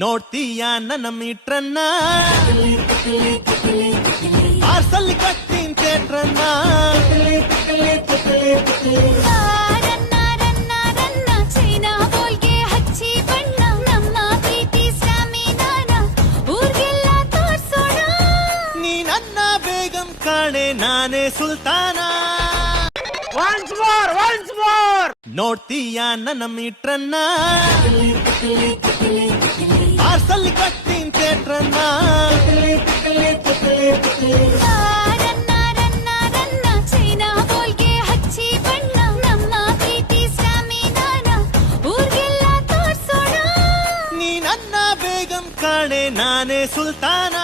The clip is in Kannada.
ನೋಡ್ತೀಯ ನನ್ನ ಮೀಟ್ರನ್ನ ಪಾರ್ಸಲ್ ಕಟ್ಟಿನ ಥಿಯೇಟ್ರನ್ನ ಚೈನಾ ಬೋಲ್ಗೆ ಹಚ್ಚಿ ಬಣ್ಣ ನಮ್ಮ ಪ್ರೀತಿ ಸ್ವಾಮಿನಾನ ಊರ್ಗೆಲ್ಲ ತೋರ್ಸೋಣ. ನೀ ನನ್ನ ಬೇಗಂ ಕಾಣೆ ನಾನೇ ಸುಲ್ತಾನ. ನೋಡ್ತೀಯ ನನ್ನ ಮೀಟ್ರನ್ನ ಪಾರ್ಸಲ್ ಕಟ್ಟಿನ ಥಿಯೇಟ್ರನ್ನ ಚೈನಾ ಬೋಲ್ಗೆ ಹಚ್ಚಿ ಬಣ್ಣ ನಮ್ಮ ಪ್ರೀತಿ ಸ್ವಾಮಿನಾನ ಊರ್ಗೆಲ್ಲ ತೋರ್ಸೋಣ. ನೀ ನನ್ನ ಬೇಗಂ ಕಾಣೆ ನಾನೇ ಸುಲ್ತಾನ.